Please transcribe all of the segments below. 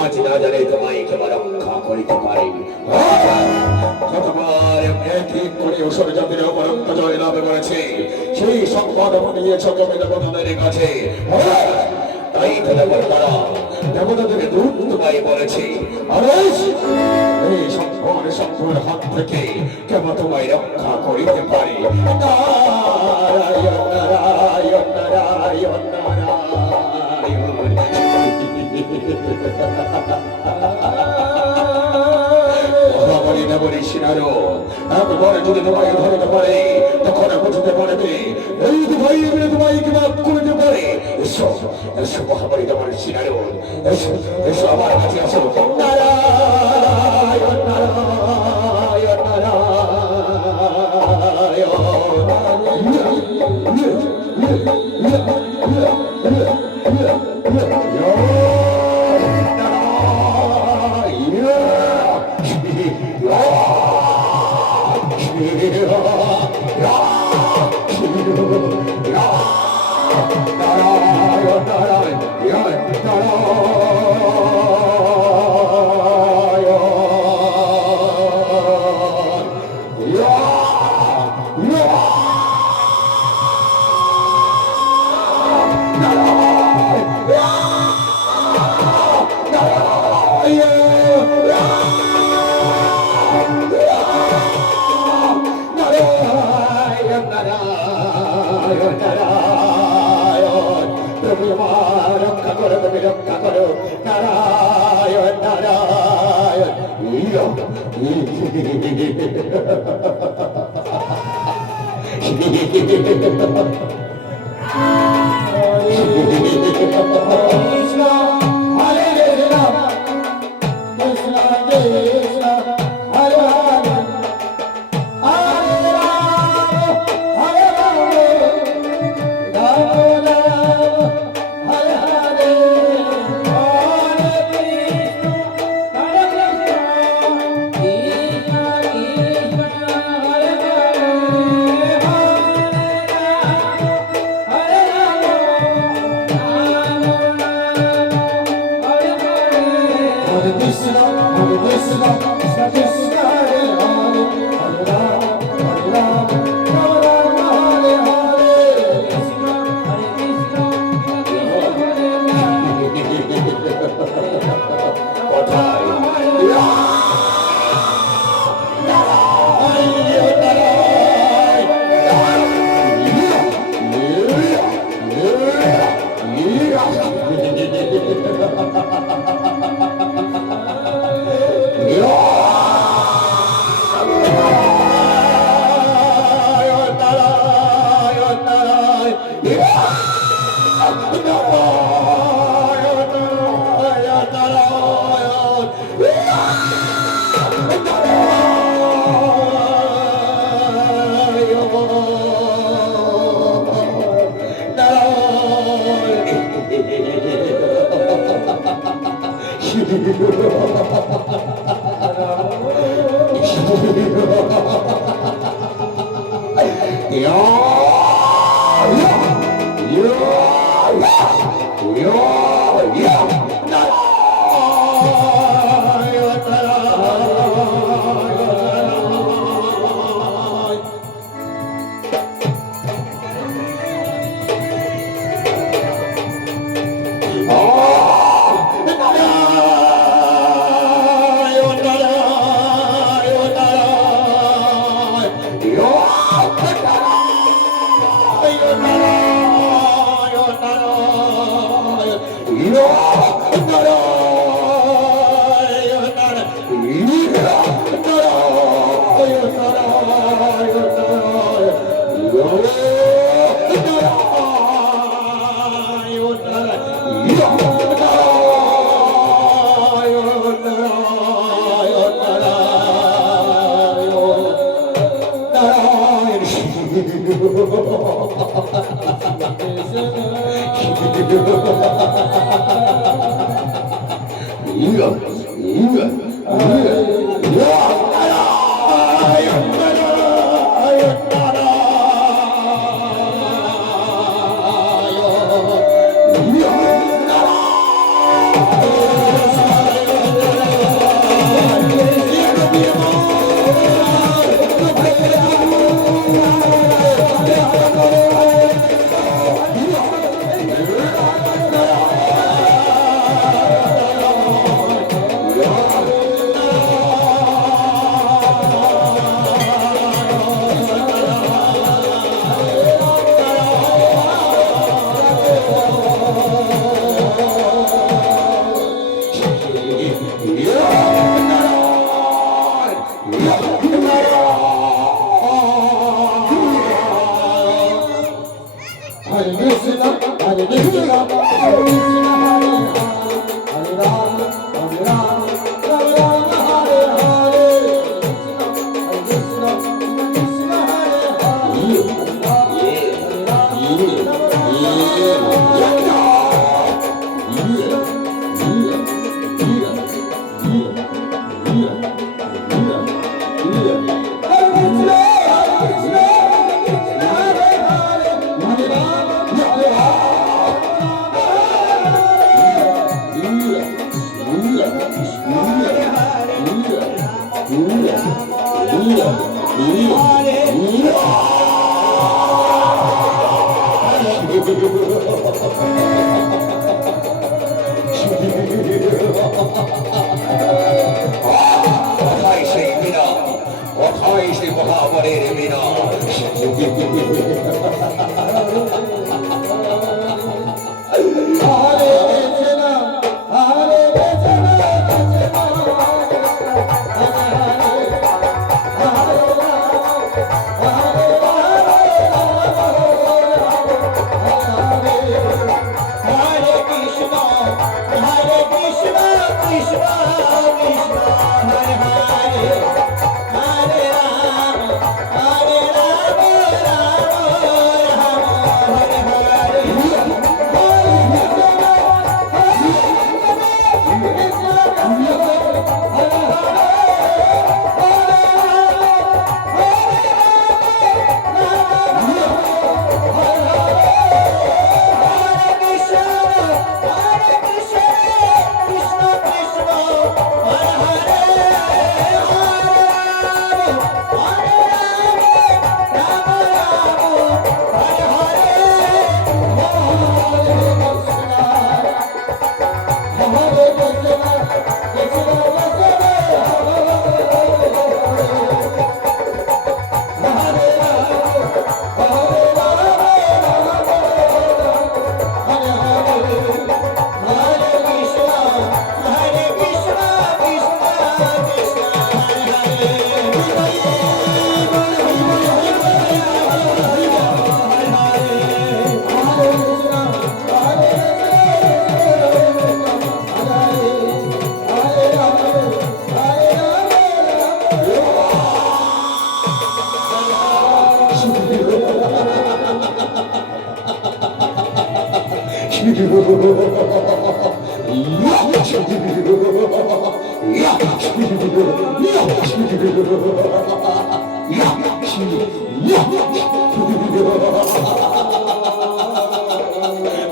আজ না জানে তোমায় কেবল রক্ষা করিতে পারে যতবার ঠিক করে অসুর জাতির উপর জয় লাভ করেছে সেই সংবাদ নিয়েছ জমি দেবতাদের কাছে তাই তো দেবতারা দেবতাদের দূত তোমায় বলেছে এই সম্পূর্ণ হাত থেকে কেবল তোমায় রক্ষা করিতে পারে নারায়ণ নারায়ণ নারায়ণ একবার যদি তোমায় ধরতে পারে তখন বুঝতে পারবে এই ভাই তোমায় কি মাফ করতে পারে এসো এসো মহামারী তোমার সিনারো এসো এসো আমার কাছে আসো নারায়ণ নারায়ণ রক্ষা করো তুমি রক্ষা করো নারায়ণ নারায়ণ কৃষ্ণ হরে রাম কৃষ্ণ কৃষ্ণ হরে হরে Oh, কোথায় সেই বিনা, কোথায় সেই মহাবরের বিনা?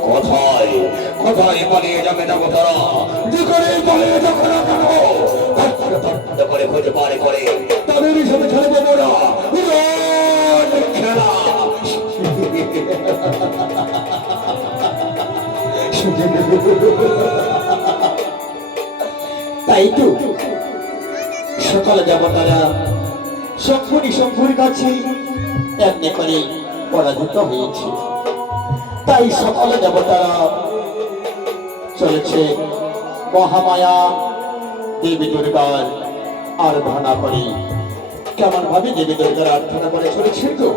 কোথায় কোথায় পালিয়ে যাবে দেবতারা? যেখানে পালিয়ে যাবে না কেন, করে খুঁজে পারে করে তাদের হিসাবে খেলবো মোরা খেলা। তাই তো সকালে দেবতারা শঙ্খনী শঙ্খর কাছে এমনি করে পরাজিত হয়েছে। তাই সকালে দেবতারা চলেছে মহামায়া দেবী দুর্গার আরাধনা করে। কেমন ভাবে দেবী দুর্গার আরাধনা করে চলেছে তো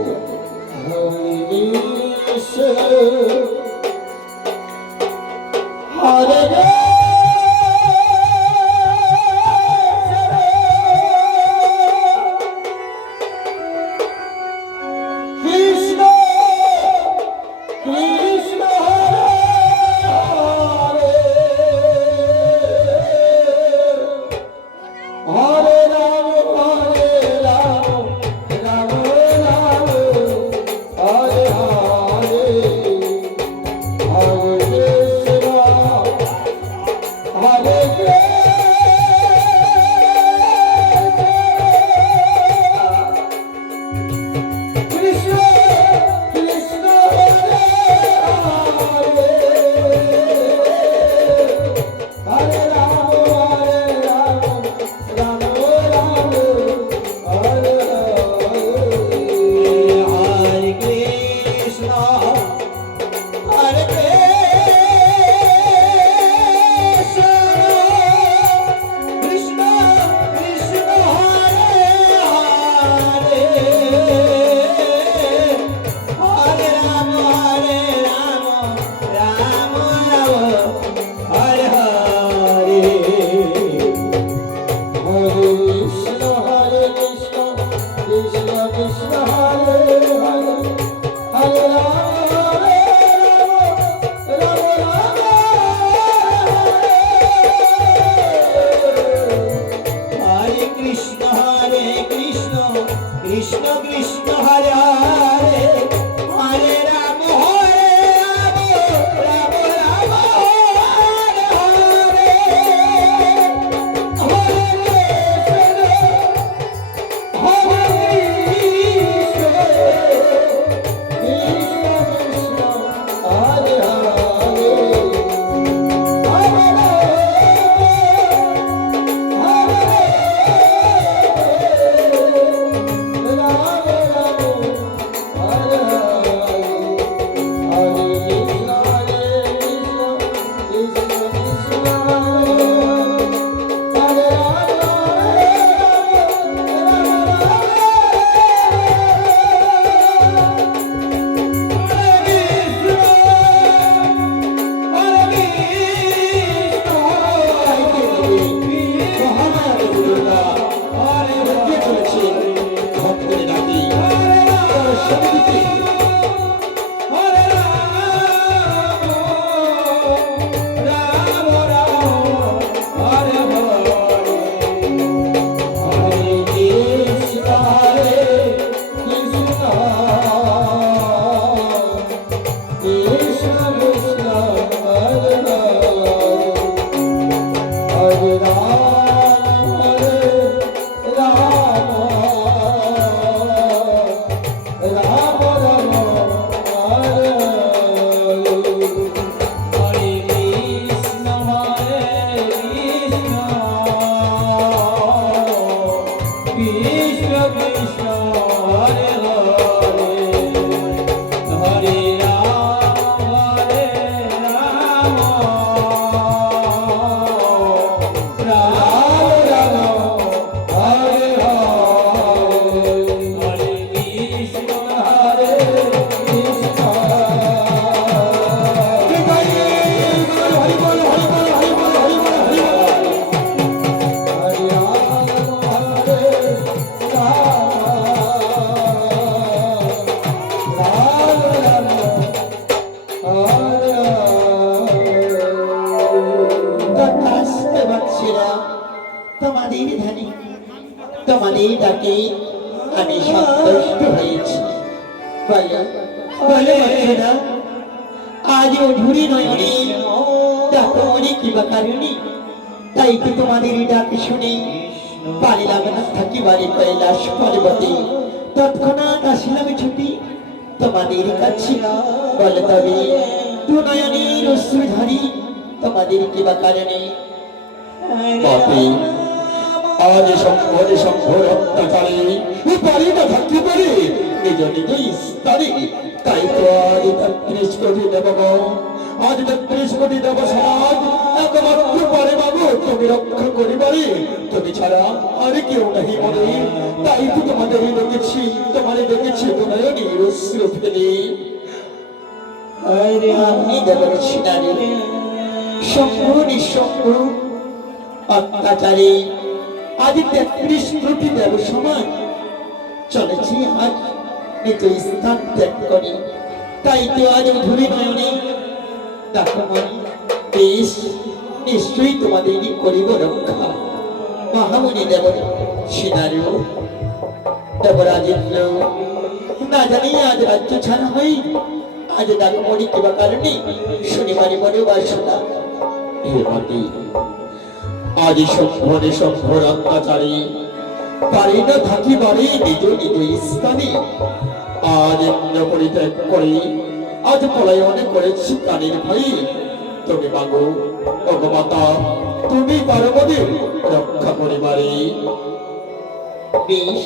হরে হে কৃষ্ণ কৃষ্ণ হরে হরে হরে রাম রাম হরে কৃষ্ণ কৃষ্ণ কৃষ্ণ হরে হরে হরে রাম রাম রাম হরে হরে হরে ভক্তের ডাকি কৃষ্ণ কৃষ্ণ হরে হরে হরে রাম রাম রাম হরে হরে হরে কৃষ্ণ হরে কৃষ্ণ আসতে পারছি না তোমাদের ধ্যানে তোমাদের ডাকে আমি সন্তুষ্ট হয়েছি বলো বলো বৎসরা আজ অধুরি নয়নে ডাকো মনে কিবা কারণে তাই তো তোমাদের ডাকে শুনে পারিলাম না থাকিবারে কৈলাস পর্বতে তৎক্ষণাৎ আসিলাম ছুটি তোমাদের কাছে বলো তবে দু নয়নের অশ্রুধারী তোমাদের কিবা কারণে বাপি আজ সম্ভরে সম্ভর অত্যাচারে পারি না থাকতে পারে নিজ নিজ স্থানে তাই তো আজ ৩৩ কোটি দেবগণ আজ ৩৩ কোটি দেব সমাজ একমাত্র পারে বাবু তুমি রক্ষা করিবারে তুমি ছাড়া আর কেউ নাহি মনে তাই তো তোমাদের দেখেছি তোমারে দেখেছি নয়নের অশ্রু ফেলে আমি দেবরছি নারী শম্ভু নিঃশম্ভু অত্যাচারে আজ ৩৩ কোটি দেব সমাজ চলেছি আজ নিজ স্থান ত্যাগ করে তাই তো আজ ধুরি নয়নে দেখো মনি বেশ নিশ্চয়ই তোমাদেরই করিব রক্ষা মহামণি দেব সিনারিও দেবরাজেন্দ্র না জানি আজ রাজ্য ছাড়া হই আজ দেখো মনি কিবা কারণে শনিবারে মনে বাসনা হে মাটি আজ সম্ভরে সম্ভর অত্যাচারী পারি না থাকিবারে নিজ নিজ স্থানে আজ ইন্দ্র পরিত্যাগ করে আজ পলায়নে করেছি কানের ভাই তুমি মাগো ভগবতা তুমি পারো মোদের রক্ষা করিবারে বেশ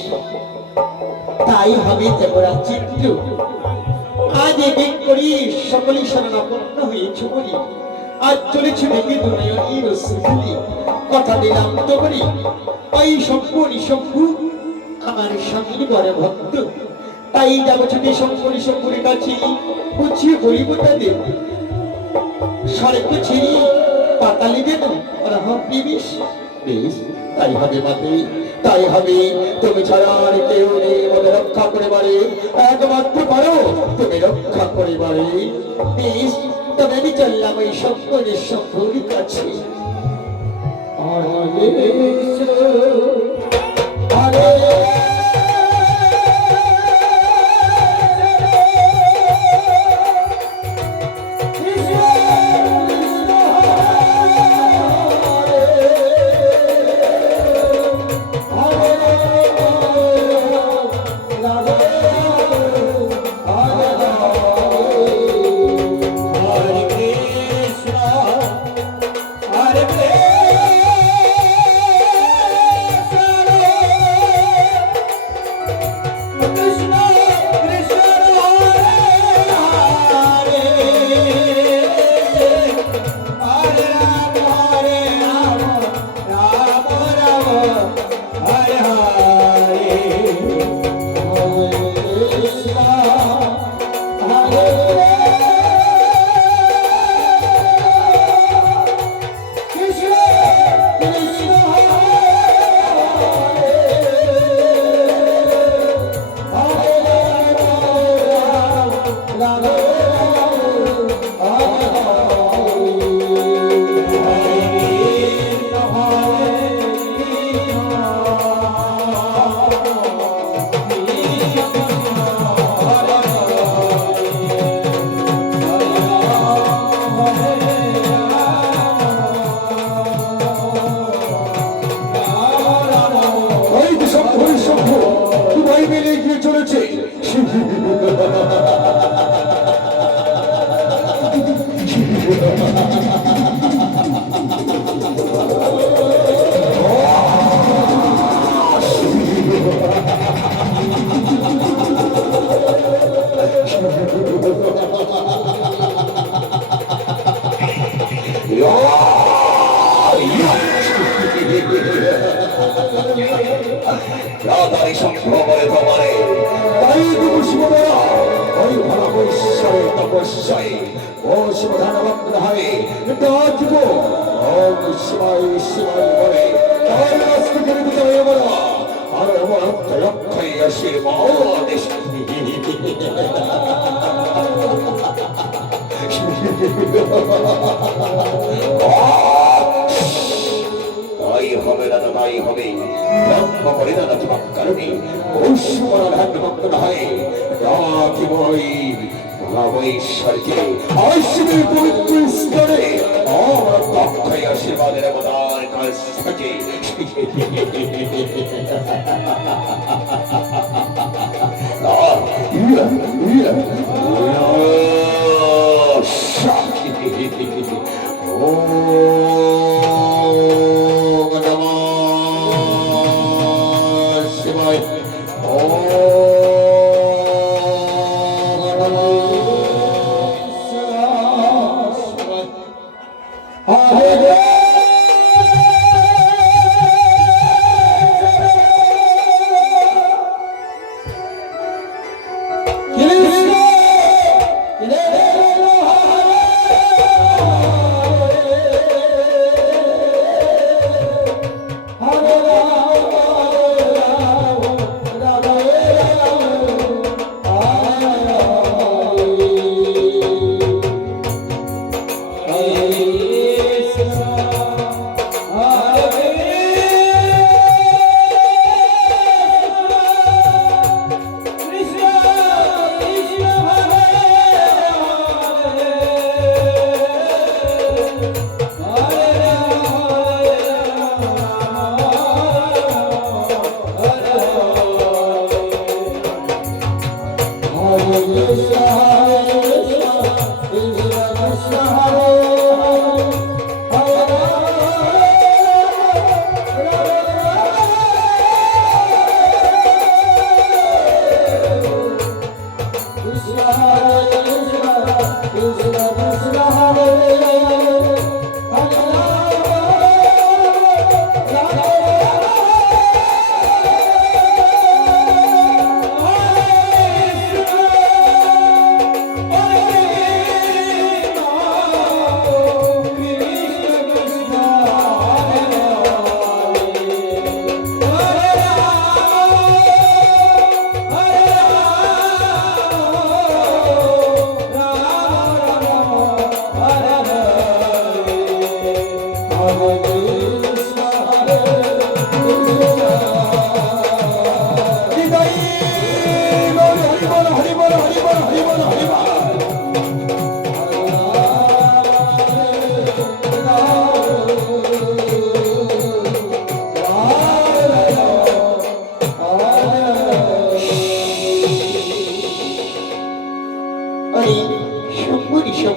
তাই হবে দেবরাজেন্দ্র আজ এদিক করি সকলেই শরণাপন্ন হয়েছে বলি আজ চলেছে দেখি দুনয়নের অশ্রুধুলি কথা দিলাম তো করি ওই শম্ভু নিশম্ভু আমার স্বামীর বড় ভক্ত তাই যাব ছুটে শম্ভু নিশম্ভুর কাছে বুঝিয়ে বলিব তাদের স্বর্গ ছেড়ে পাতালে যেন ওরা হবে বেশ বেশ তাই হবে মাতে তাই হবে তুমি ছাড়া আর কেউ নেই মনে রক্ষা করে পারে, একমাত্র পারো তুমি রক্ষা করে পারে। বেশ, তবে আমি চললাম ওই শঙ্করের শম্ভুর কাছে। Hare Krishna, Hare Krishna, Krishna Hare Hare, Hare Rama, Rama Rama, Hare Hare. ওই যে শঙ্করের শম্ভু দুবাই মেলে গিয়ে চলেছে। রাধারি সম্ভবরে তোমারে তাই গুরু শিবরা ওই ভালা বৈশ্বরের তপস্যায় ও শিবধানবন্ধ হয় ডাকিব ওম শিবায় শিবায় বলে তাই রাস্তা করে দিতে হয়ে বলা আর আমার রক্ষায় আশীর্বাদ তাই হবে না, তাই হবে ব্রহ্ম করে না তোমার কারণে ঐশ্বরার হাত ভক্ত হয় রাখি বই ভগবৈশ্বরকে আশীর্বাদের পবিত্র স্তরে আমার পক্ষে আশীর্বাদের অবদান কাজ থাকে।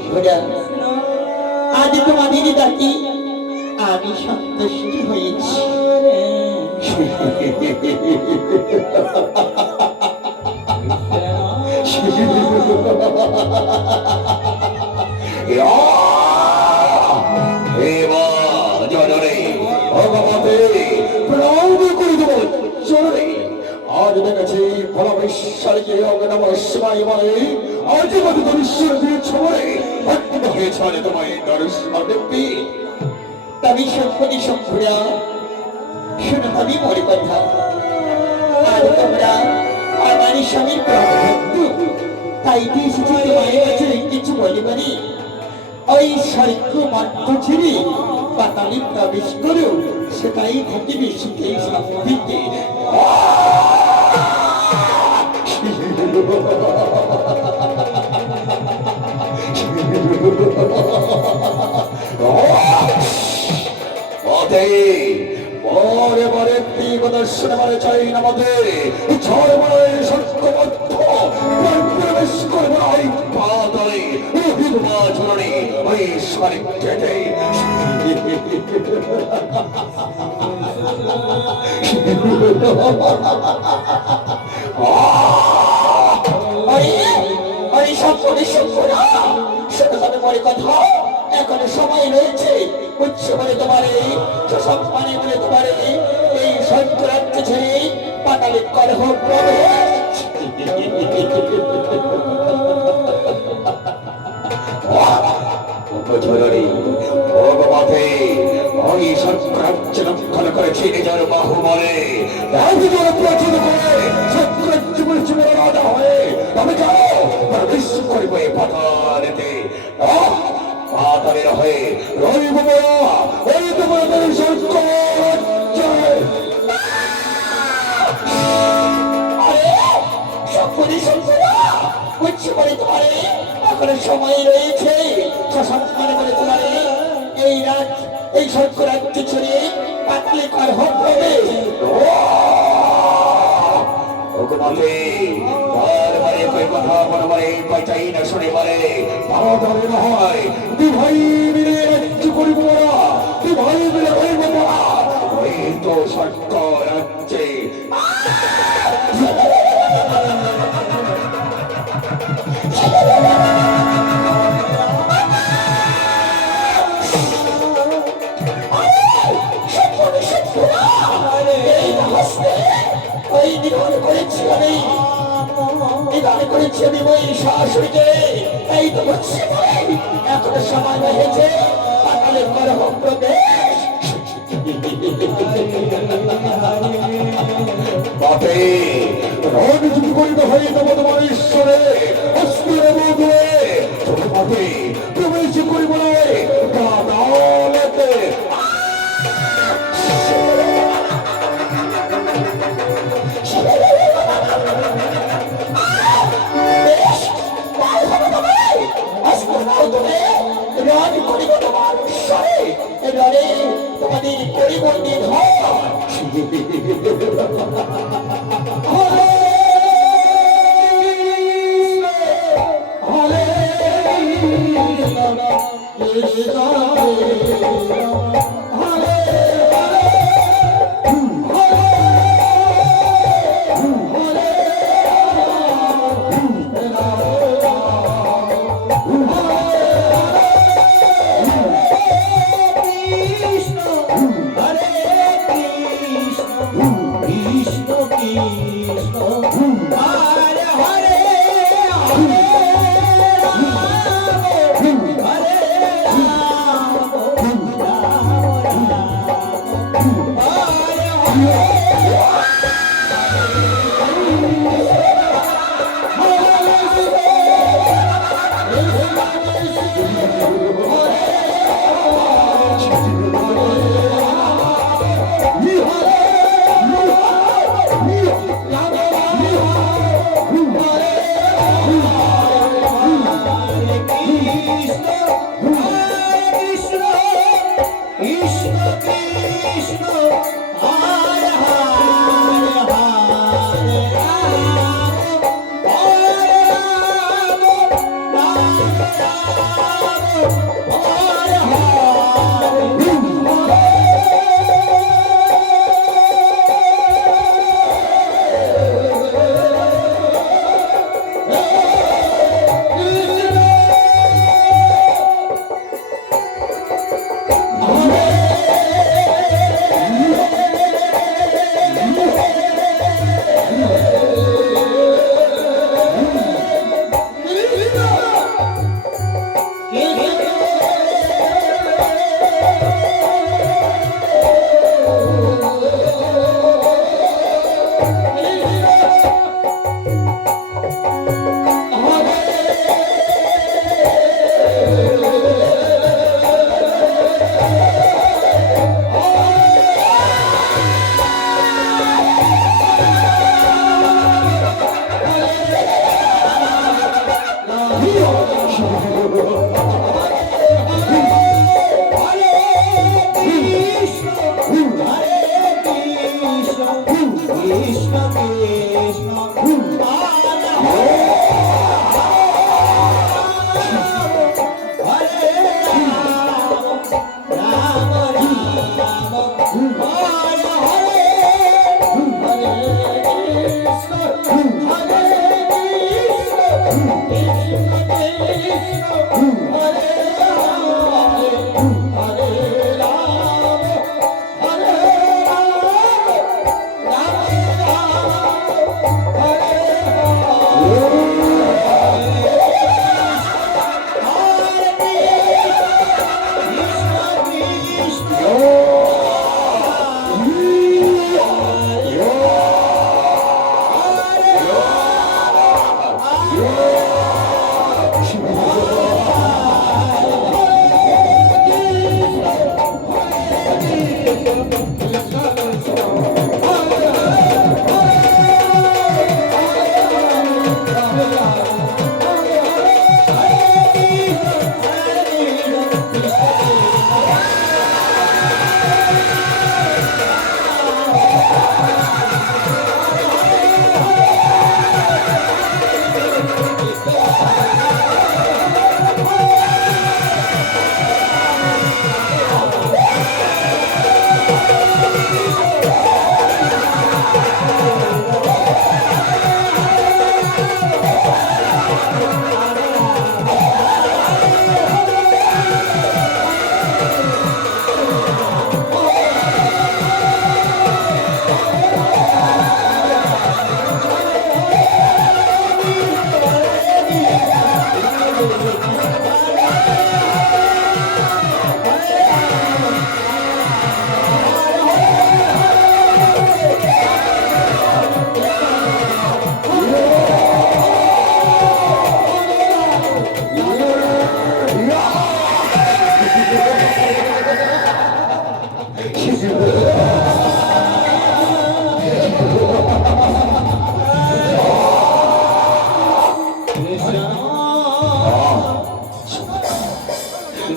শঙ্করা, আজ তোমাদের ডাকি আমি সন্তুষ্ট হয়েছি। আজ দেখেছি পরমেশ্বরকে নমস্কার বলে আজ কত ঈশ্বর দিয়েছ বলে ভক্ত হয়েছে তোমায় দর্শন দেবী। তবে শঙ্করী শঙ্করা, শুনো তবে মনে কথা, আর তোমরা আমার স্বামীর ভক্ত, তাই এসেছি তোমার কাছে কিছু বলিবানি। ওই স্বর্গ মন্ত্র ছেড়ে পাতালে প্রবেশ করো, সেটাই থাকিবে সুখে শান্তিতে। পরে পরে দর্শন মানে চাই না মতে ঝড় মানে সত্যবদ্ধ প্রবেশ করবে ওই পাতলে বিধবা ঝরণে ওই শারীরিক কেটে এখনো সময় রয়েছে। উচ্চ বলে তোমারে, সম্মানে বলে তোমারে এই সংক্রান্ত ছেড়ে পাতালে কলহ প্রবেশ। ঝরণে ভগবতে ওই সংক্রান্ত লক্ষণ করেছে নিজের বাহুবলে প্রচুর করে সংক্রান্ত রাজা হয়ে তবে যাও প্রবেশ করবে পাতালেতে। পাতালের হয়ে রইব ওই তোমাদের এখনো সময় রয়েছে। সম্মানে বলে তোমারে এই রাত এই সংক্রান্ত ছেড়ে পাতালে কলহ প্রবেশ। কথা মনে মানে পাইটাই না শুনে পারে ভারতের নয় দুই ভাই মিলে রাজ্য করিব দুই ভাই মিলে হইব ওই তো সরকার রাজ্যে ওই নিধন করেছি আমি, নিধন করেছি আমি ওই শাশুড়িকে। এই তো বলছি এখনো সময় হয়েছে পাতালে কলহ প্রবেশ। বটে রোগ যদি করিতে হয় তবে তোমার ঈশ্বরে অস্থির বধুয়ে বটে প্রবেশ করিব আদালতে। তোমাদের পরিবর্তী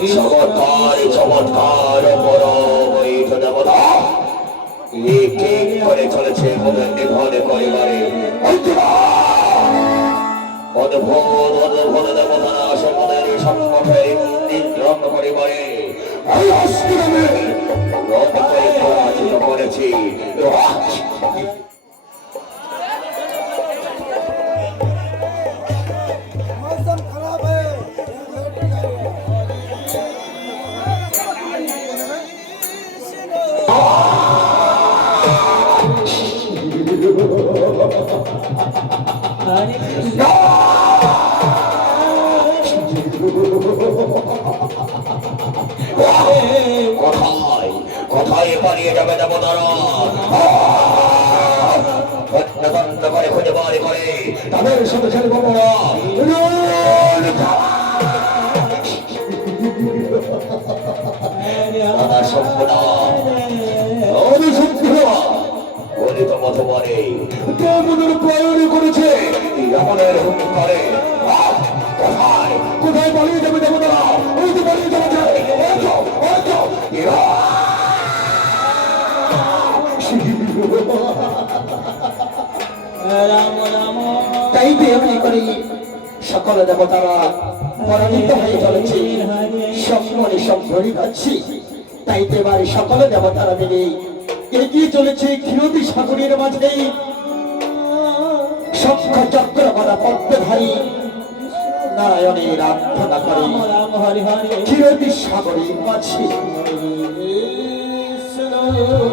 চমৎকার চমৎকার পরমিত দেবতা এক এক করে চলেছে ওদের নিধন করিবারে অদ্ভুত অদ্ভুত দেবতারা সকলের সম্মুখে নিদ্রণ করিবারে আমি অস্থিরমে রথকে পরাজিত করেছি मौसम खराब है হরে কৃষ্ণ কোথায় কোথায় পালিয়ে যাবে দেবতারা দণ্ড করে খুঁজে বার করে তাদের সাথে খেলবো মোরা দাদা সম্পদা গলিত মত বলে দেবতার প্রয়োগ করেছে আমাদের হুঙ্কারে কোথায় কোথায় পালিয়ে যাবে দেবতারা ওই তো পালিয়ে যাবে রাম রাম তাই বেয়নি করে সকল দেবতারা পরাজিত হয়ে চলেছে স্বপ্ন নিঃস্বপ্নই পাচ্ছি তাই তো এবার সকল দেবতারা মিলে এগিয়ে চলেছে ক্ষীরোদী সাগরের মাঝে শঙ্খ চক্র করা পদ্মধারী নারায়ণের আরাধনা করে রাম হরে হরে ক্ষীরোদী সাগরের মাঝে कृष्ण